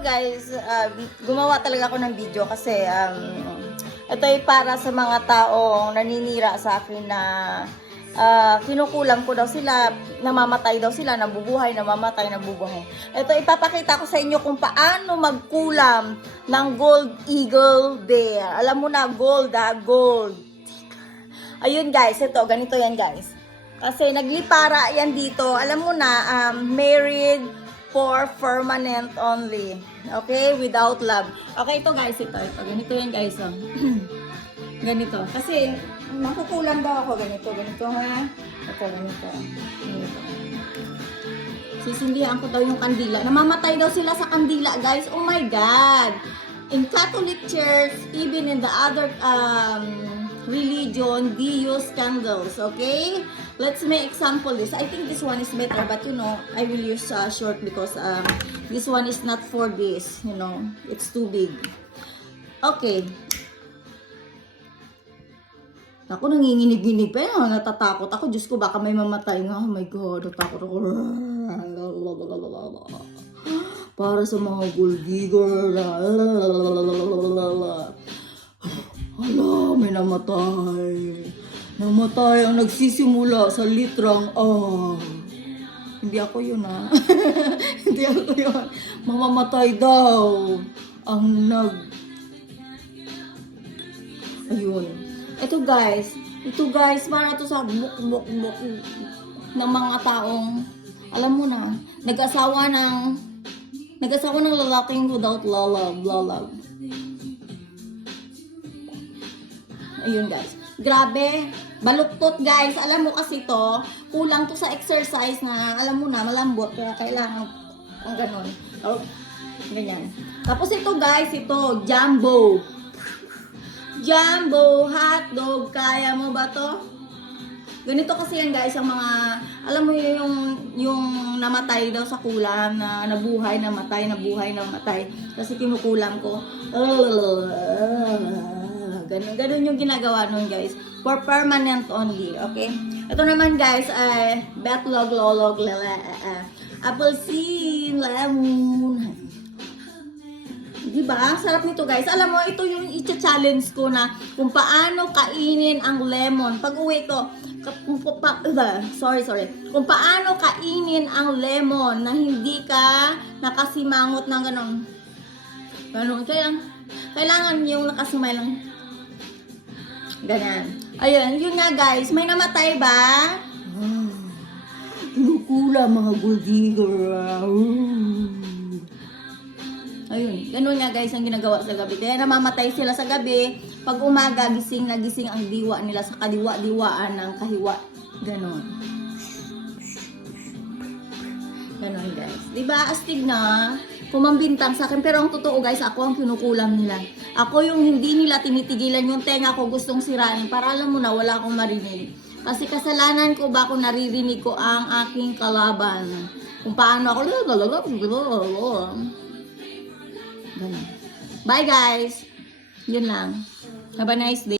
Guys, gumawa talaga ako ng video kasi ito ay para sa mga taong naninira sa akin na kinukulam ko daw sila, namamatay daw sila, nabubuhay, namamatay, nabubuhay. Ito ipapakita ko sa inyo kung paano magkulam ng gold eagle bear. Alam mo na, gold. Ayun guys, ito, ganito yan guys. Kasi naglipara yan dito. Alam mo na, married for permanent only. Okay? Without love. Okay, ito guys, ito. Ganito yan guys. Oh. Ganito. Kasi, makukulang daw ako. Ganito ha. Ito, ganito. Sisindihan ko daw yung kandila. Namamatay daw sila sa kandila, guys. Oh my God! In Catholic Church, even in the other religion, they use candles, okay? Let's make example this. I think this one is better, but you know, I will use short because this one is not for this, you know, it's too big. Okay. Ako nanginginig-ginig pa yan, natatakot ako. Diyos ko, baka may mamatay nga. Oh my God, natakot ako. Para sa mga gold digger. Hala, may namatay. Namatay ang nagsisimula sa litrang A. Hindi ako yun ha. Hindi ako yun. Mamamatay daw ang Ayun. Ito guys, para to sa buk ng mga taong, alam mo na, nag-asawa ng lalaking without love. Ayun guys. Grabe. Baluktot guys. Alam mo kasi to, kulang to sa exercise na, alam mo na, malambot. Kaya kailangan ang ganon. Oh, ganyan. Tapos ito guys, ito, jumbo hotdog. Kaya mo ba to? Ganito kasi yan guys, ang mga, alam mo yung namatay daw sa kulam, na nabuhay, namatay. Kasi kinukulam ko. Ganun yung ginagawa nun guys. For permanent only, okay? Ito naman guys, ay betlog, lolog, apple seed, lemon. Diba? Sarap nito guys. Alam mo, ito yung i-challenge ko na kung paano kainin ang lemon. Pag uwi ko, kung paano kainin ang lemon na hindi ka nakasimangot ng ganun. Kailangan yung nakasimay lang. Ganyan. Ayun, yun nga guys. May namatay ba? Kinukula mga gold digger. Ayun, ganun nga guys ang ginagawa sa gabi. Kaya namamatay sila sa gabi. Pag umaga, gising na gising ang diwa nila sa kadiwa-diwaan ng kahiwa. Ganun. Ganun guys. Diba? Astig na. Kumambintang sa akin. Pero ang totoo guys, ako ang kinukulam nila. Ako yung hindi nila tinitigilan yung tenga ko gustong sirain. Para alam mo na, wala akong marinig. Kasi kasalanan ko ba kung naririnig ko ang aking kalaban. Kung paano ako. Bye guys. Yun lang. Have a nice day.